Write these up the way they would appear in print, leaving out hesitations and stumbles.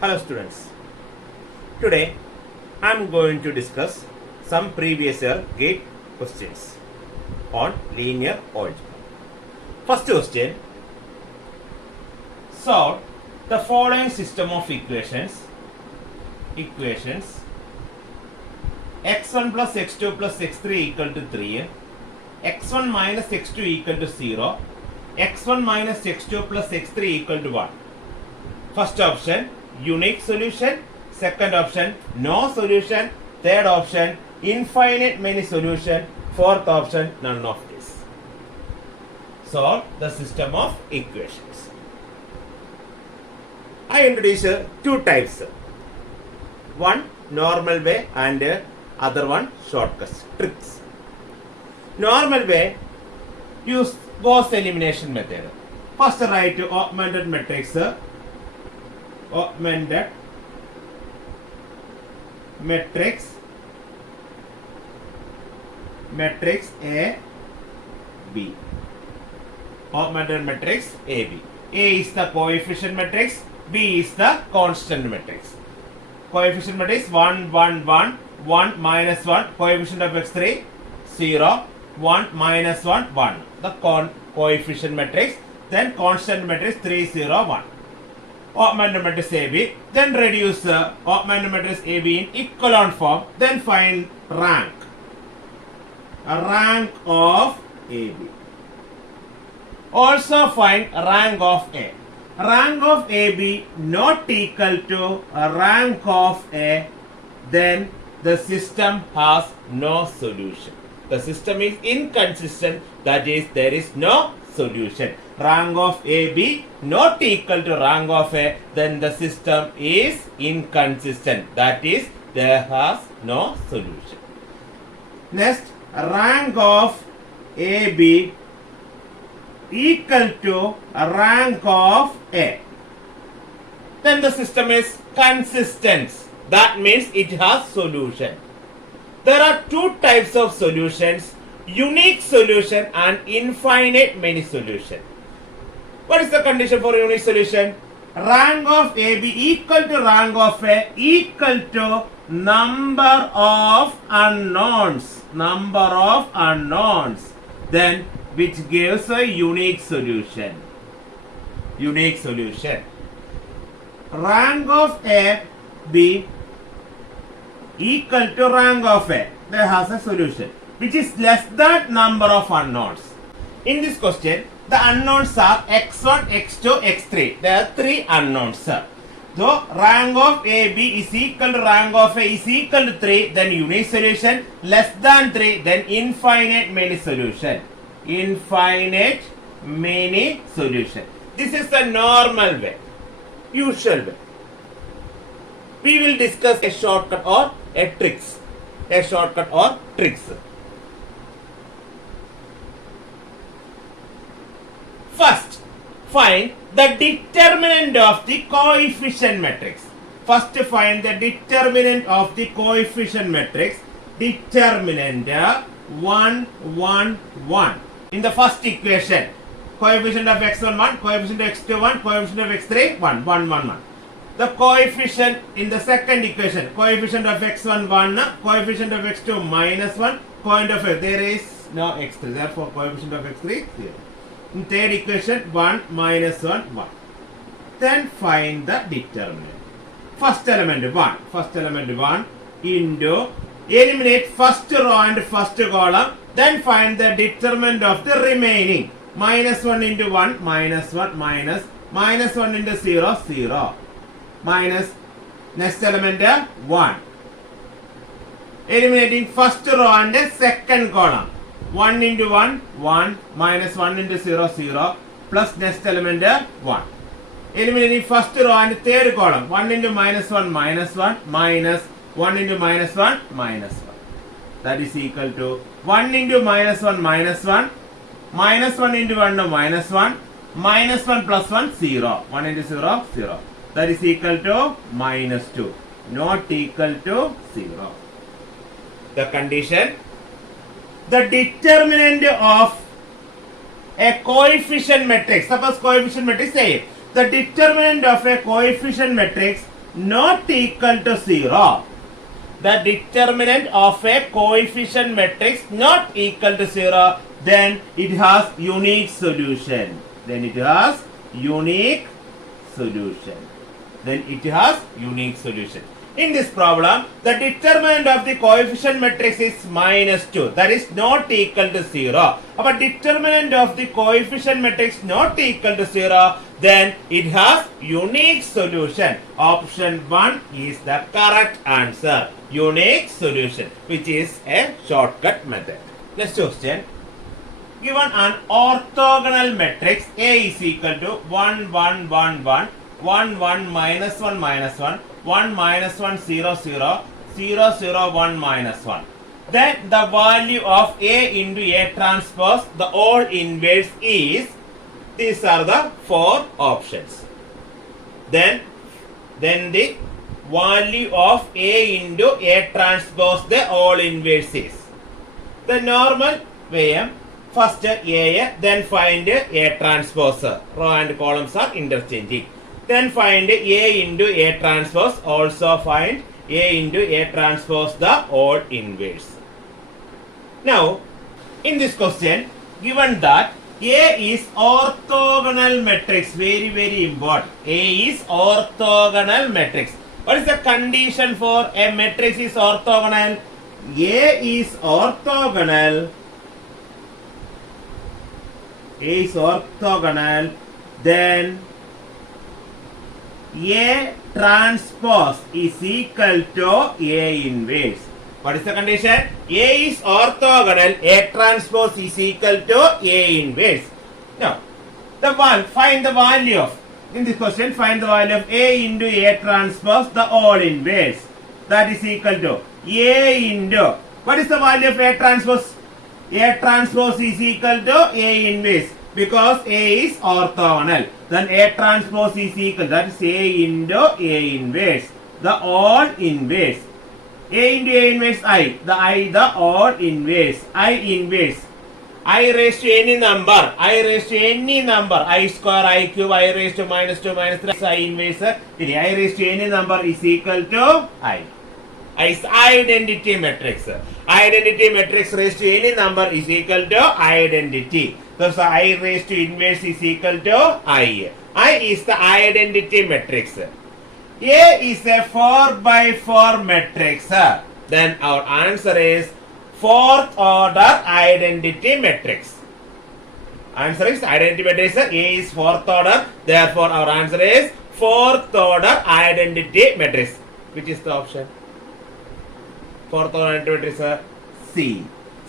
Hello students. Today I am going to discuss some previous year GATE questions on linear algebra. First question. Solve the following system of equations. x1 plus x2 plus x3 equal to 3, x1 minus x2 equal to 0, x1 minus x2 plus x3 equal to 1. First option, unique solution. Second option, no solution. Third option, infinite many solution. Fourth option, none of this. Solve the system of equations. I introduce two types. One normal way and other one shortcuts, tricks. Normal way, use Gauss elimination method. First write augmented matrix. Augmented matrix A B. Augmented matrix A B. A is the coefficient matrix, B is the constant matrix. Coefficient matrix 1 1 1 1 minus 1, coefficient of x3 0 1 minus 1 1, the coefficient matrix, then constant matrix 3 0 1. Augmented matrix AB, then reduce augmented matrix AB in echelon form, then find rank of AB. Also find rank of A. Rank of AB not equal to rank of A, then the system has no solution. The system is inconsistent, that is, there is no solution. Rank of AB not equal to rank of A, then the system is inconsistent, that is, there has no solution. Next, rank of AB equal to rank of A, then the system is consistent, that means it has solution. There are two types of solutions, unique solution and infinite many solution. What is the condition for unique solution? Rank of AB equal to rank of A equal to number of unknowns, then which gives a unique solution. Rank of A B equal to rank of A, there has a solution which is less than number of unknowns. In this question, the unknowns are x1, x2, x3. There are three unknowns. So, rank of AB is equal to rank of A is equal to 3, then unique solution, less than 3, then infinite many solution. This is the normal way, usual way. We will discuss a shortcut or a tricks. First, find the determinant of the coefficient matrix. First, find the determinant of the coefficient matrix. Determinant 1 1 1. In the first equation, coefficient of x1 1, coefficient of x2 1, coefficient of x3 1 1 1 1. The coefficient in the second equation, coefficient of x1 1, coefficient of x2 minus 1, coefficient of x, there is no x3, therefore coefficient of x3 0. In third equation, 1 minus 1 1. Then find the determinant. First element 1 into eliminate first row and first column, then find the determinant of the remaining. Minus 1 into 1 minus 1 minus 1 into 0 0 minus next element 1. Eliminating first row and second column. 1 into 1 1 minus 1 into 0 0 plus next element 1. Eliminating first row and third column. 1 into minus 1 minus 1 minus 1 into minus 1 minus 1. That is equal to 1 into minus 1 minus 1 minus 1 into 1 to minus 1 minus 1 plus 1 0. 1 into 0 0. That is equal to minus 2. Not equal to 0. The condition, the determinant of a coefficient matrix, suppose coefficient matrix A, the determinant of a coefficient matrix not equal to 0, the determinant of a coefficient matrix not equal to 0, then it has unique solution. Then it has unique solution. In this problem, the determinant of the coefficient matrix is -2. That is not equal to 0. But determinant of the coefficient matrix not equal to 0, then it has unique solution. Option 1 is the correct answer. Unique solution, which is a shortcut method. Next question. Given an orthogonal matrix A is equal to 1, 1, 1, 1, 1, 1, minus 1, minus 1, 1, minus 1, 0, 0, 0, 0, 1, minus 1. Then the value of A into A transpose, the all inverse is, these are the 4 options. Then the value of A into A transpose, the all inverse is. The normal way, first A, then find A transpose. Row and columns are interchanging. Then find A into A transpose, also find A into A transpose, the all inverse. Now, in this question, given that A is orthogonal matrix, very, very important. A is orthogonal matrix. What is the condition for a matrix is orthogonal? A is orthogonal. Then A transpose is equal to A inverse. What is the condition? A is orthogonal, A transpose is equal to A inverse. Now, find the value of, in this question, find the value of A into A transpose, the all inverse. That is equal to A into, what is the value of A transpose? A transpose is equal to A inverse, because A is orthogonal. Then A transpose is equal, that is A into A inverse, the all inverse. A into A inverse I, the all inverse, I inverse. I raised to any number, I square, I cube, I raised to -2, -3, I inverse, I raised to any number is equal to I. I is identity matrix. Identity matrix raised to any number is equal to identity. So I raised to inverse is equal to I. I is the identity matrix. A is a 4 by 4 matrix. Then our answer is 4th order identity matrix. Answer is identity matrix. A is 4th order. Therefore, our answer is 4th order identity matrix. Which is the option? 4th order identity matrix C.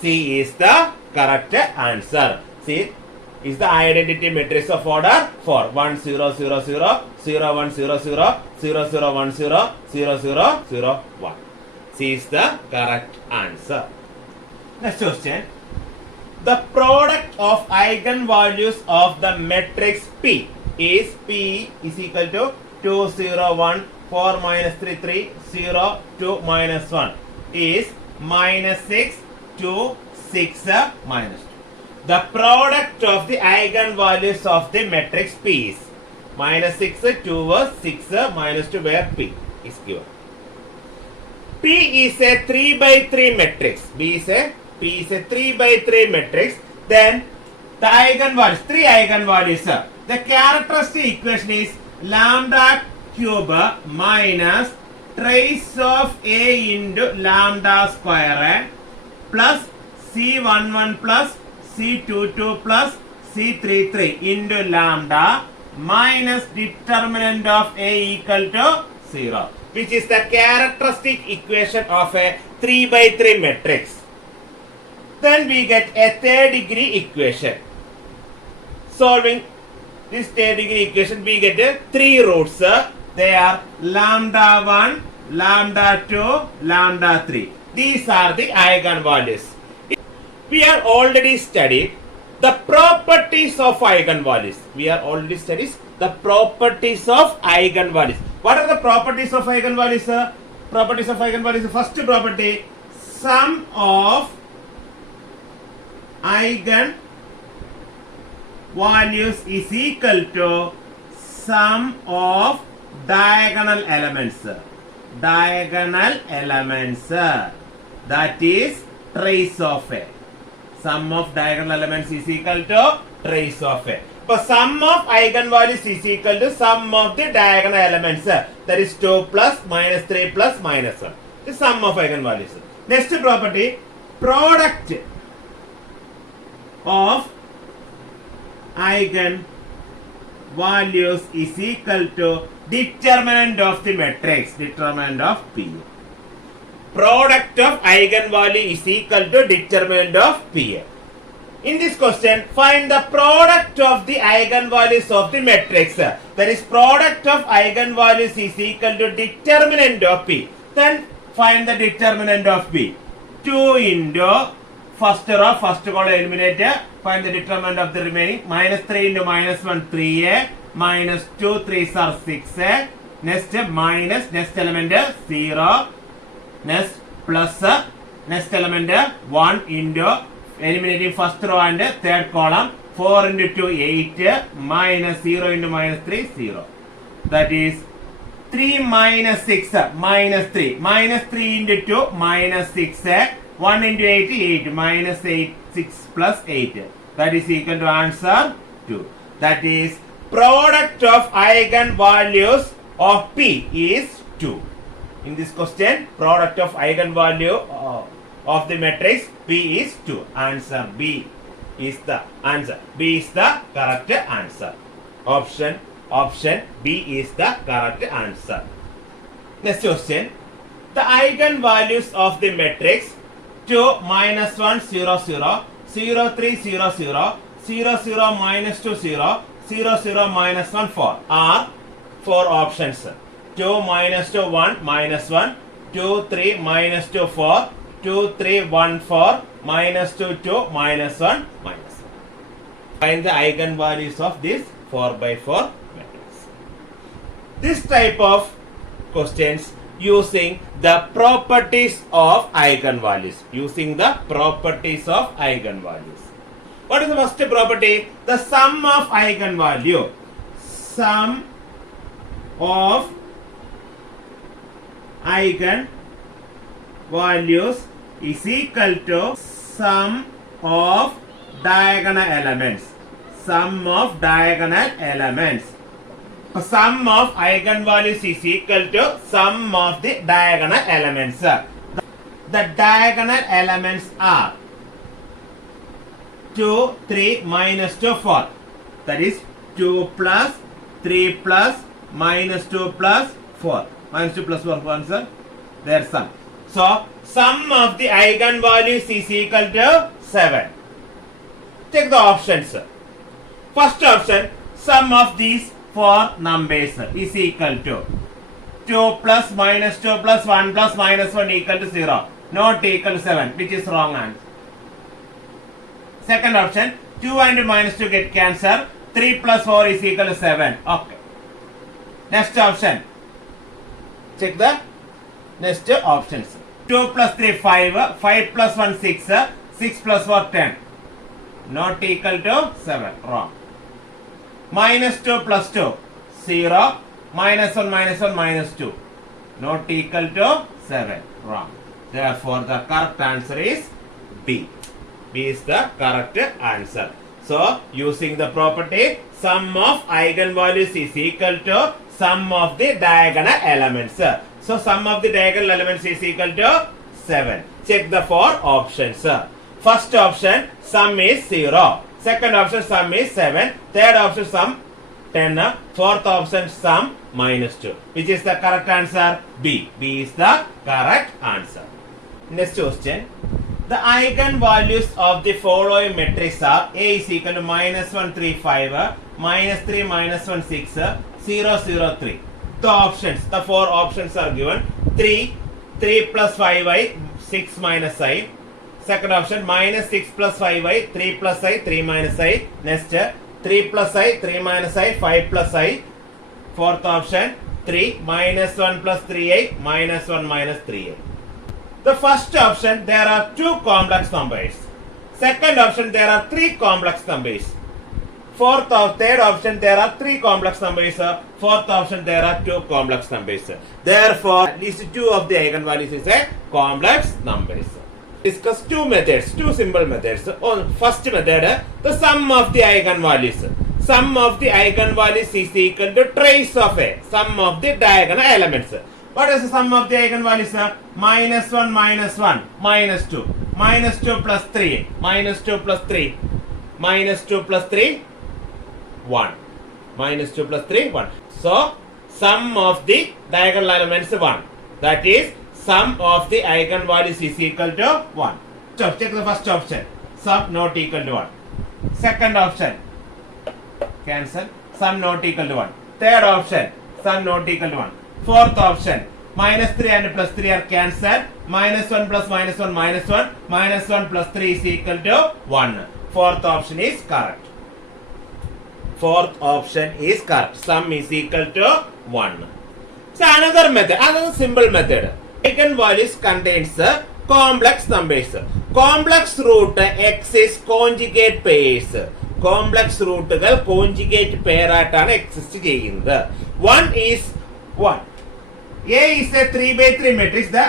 C is the correct answer. C is the identity matrix of order 4. 1 0 0 0 0 1 0 0 0 0 1 0 0 0 0 1. C is the correct answer. Next question. The product of eigenvalues of the matrix P is equal to 2 0 1 4 minus 3 3 0 2 minus 1 is -6 2 6 minus 2. The product of the eigenvalues of the matrix P is -6 2 6 minus 2, where P is given. P is a 3 by 3 matrix. P is a 3 by 3 matrix. Then the eigenvalues, 3 eigenvalues. The characteristic equation is lambda cube minus trace of A into lambda square plus C11 plus C22 plus C33 into lambda minus determinant of A equal to 0, which is the characteristic equation of a 3 by 3 matrix. Then we get a third degree equation. Solving this third degree equation, we get 3 roots. They are lambda 1, lambda 2, lambda 3. These are the eigenvalues. We have already studied the properties of eigenvalues. What are the properties of eigenvalues? Properties of eigenvalues. First property, sum of eigenvalues is equal to sum of diagonal elements. Diagonal elements. That is trace of A. Sum of diagonal elements is equal to trace of A. So sum of eigenvalues is equal to sum of the diagonal elements. That is 2 plus minus 3 plus minus 1. The sum of eigenvalues. Next property, product of eigenvalues is equal to determinant of the matrix. Determinant of P. Product of eigenvalue is equal to determinant of P. In this question, find the product of the eigenvalues of the matrix. That is, product of eigenvalues is equal to determinant of P. Then find the determinant of P. 2 into first row, first column eliminator. Find the determinant of the remaining. Minus 3 into minus 1, 3a. Minus 2, 3s are 6a. Next minus, next element 0. Next plus, next element 1 into eliminating first row and third column. 4 into 2, 8. Minus 0 into minus 3, 0. That is 3 minus 6, minus 3. Minus 3 into 2, minus 6. 1 into 8, 8. Minus 8, 6 plus 8. That is equal to answer 2. That is, product of eigenvalues of P is 2. In this question, product of eigenvalue of the matrix P is 2. Answer B is the answer. B is the correct answer. Option B is the correct answer. Next question. The eigenvalues of the matrix 2 minus 1 0 0 0 3 0 0 0 0 minus 2 0 0 0 minus 1 4 are 4 options. 2 minus 2 1 minus 1 2 3 minus 2 4 2 3 1 4 minus 2 2 minus 1 minus 1. Find the eigenvalues of this 4 by 4 matrix. This type of questions using the properties of eigenvalues. Using the properties of eigenvalues. What is the first property? The sum of eigenvalue. Sum of eigenvalues is equal to sum of diagonal elements. Sum of diagonal elements. Sum of eigenvalues is equal to sum of the diagonal elements. The diagonal elements are 2, 3, minus 2, 4. That is 2 plus 3 plus minus 2 plus 4. Minus 2 plus 4 answer. Their sum. So, sum of the eigenvalues is equal to 7. Take the options. First option, sum of these 4 numbers is equal to 2 plus minus 2 plus 1 plus minus 1 equal to 0. Not equal to 7, which is wrong answer. Second option, 2 and minus 2 get cancelled. 3 plus 4 is equal to 7. Okay. Next option. Check the next options. 2 plus 3 5. 5 plus 1 6. 6 plus 4 10. Not equal to 7. Wrong. Minus 2 plus 2 0. Minus 1 minus 1 minus 2. Not equal to 7. Wrong. Therefore, the correct answer is B. B is the correct answer. So, using the property, sum of eigenvalues is equal to sum of the diagonal elements. So, sum of the diagonal elements is equal to 7. Check the 4 options. First option, sum is 0. Second option, sum is 7. Third option, sum 10. Fourth option, sum minus 2. Which is the correct answer? B. B is the correct answer. Next question. The eigenvalues of the following matrix are A is equal to minus 1 3 5, minus 3 minus 1 6, 0 0 3. The options, the 4 options are given. 3 plus 5i, 6 minus I. Second option, minus 6 plus 5i, 3 plus I, 3 minus I. Next, 3 plus I, 3 minus I, 5 plus I. Fourth option, 3 minus 1 plus 3i, minus 1 minus 3i. The first option, there are 2 complex numbers. Second option, there are 3 complex numbers. Third option, there are 3 complex numbers. Fourth option, there are 2 complex numbers. Therefore, at least 2 of the eigenvalues is a complex numbers. Discuss 2 methods, 2 simple methods. First method, the sum of the eigenvalues. Sum of the eigenvalues is equal to trace of a sum of the diagonal elements. What is the sum of the eigenvalues? Minus 1 minus 1 minus 2. Minus 2 plus 3. Minus 2 plus 3. Minus 2 plus 3. 1. Minus 2 plus 3. 1. So, sum of the diagonal elements 1. That is, sum of the eigenvalues is equal to 1. So, check the first option. Sum not equal to 1. Second option. Cancel. Sum not equal to 1. Third option. Sum not equal to 1. Fourth option. Minus 3 and plus 3 are cancelled. Minus 1 plus minus 1 minus 1. Minus 1 plus 3 is equal to 1. Fourth option is correct. Fourth option is correct. Sum is equal to 1. So another method, another simple method. Eigenvalues contains complex numbers. Complex root x is conjugate pairs. Complex റൂട്ടുകൾ conjugate pair ആയിട്ടാണ് exist ചെയ്യുന്നത്. 1 is 1. A is a 3/3 matrix. The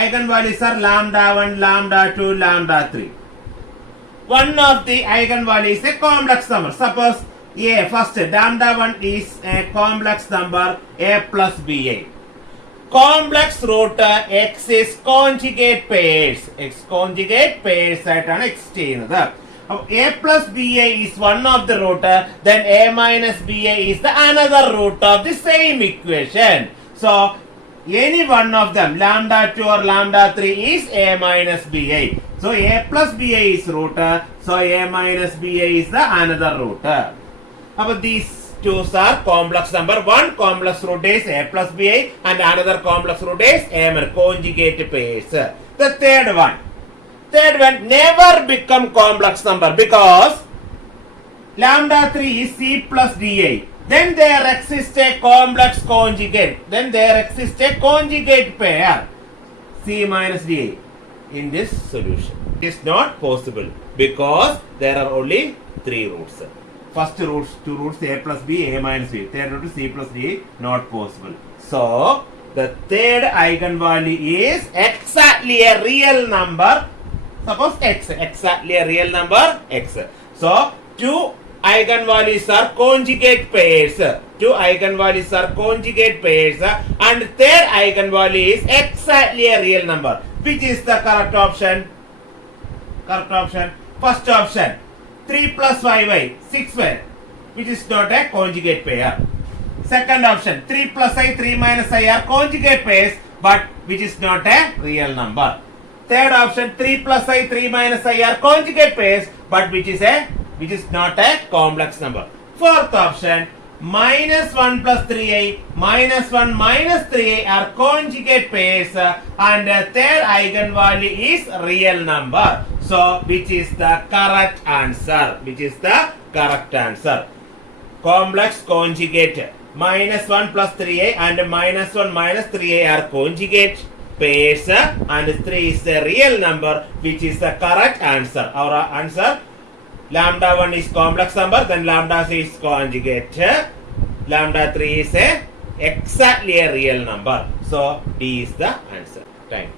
eigenvalues are lambda 1, lambda 2, lambda 3. One of the eigenvalues is a complex number. Suppose A, first lambda 1 is a complex number A plus BA. Complex root x is conjugate pairs. X conjugate pairs ആയിട്ടാണ് exist ചെയ്യുന്നത്. A plus BA is one of the root, then A minus BA is the another root of the same equation. So, any one of them, lambda 2 or lambda 3 is A minus BA. So, A plus BA is root, so A minus BA is the another root. Now, these two are complex number. One complex root is A plus BA and another complex root is A minus conjugate pairs. The third one never become complex number because lambda 3 is C plus DA. Then there exists a complex conjugate. Then there exists a conjugate pair C minus DA in this solution. It is not possible because there are only 3 roots. First roots, 2 roots A plus B, A minus B. Third root C plus D, not possible. So, the third eigenvalue is exactly a real number. Suppose x, exactly a real number x. So, 2 eigenvalues are conjugate pairs. 2 eigenvalues are conjugate pairs and third eigenvalue is exactly a real number. Which is the correct option? Correct option. First option, 3 plus 5y, 6y, which is not a conjugate pair. Second option, 3 plus I, 3 minus I are conjugate pairs but which is not a real number. Third option, 3 plus I, 3 minus I are conjugate pairs but which is not a complex number. Fourth option, minus 1 plus 3i, minus 1 minus 3i are conjugate pairs and third eigenvalue is real number. So, which is the correct answer? Which is the correct answer? Complex conjugate. Minus 1 plus 3i and minus 1 minus 3i are conjugate pairs and 3 is a real number, which is the correct answer. Our answer, lambda 1 is complex number, then lambda 6 is conjugate. Lambda 3 is exactly a real number. So, D is the answer. Time.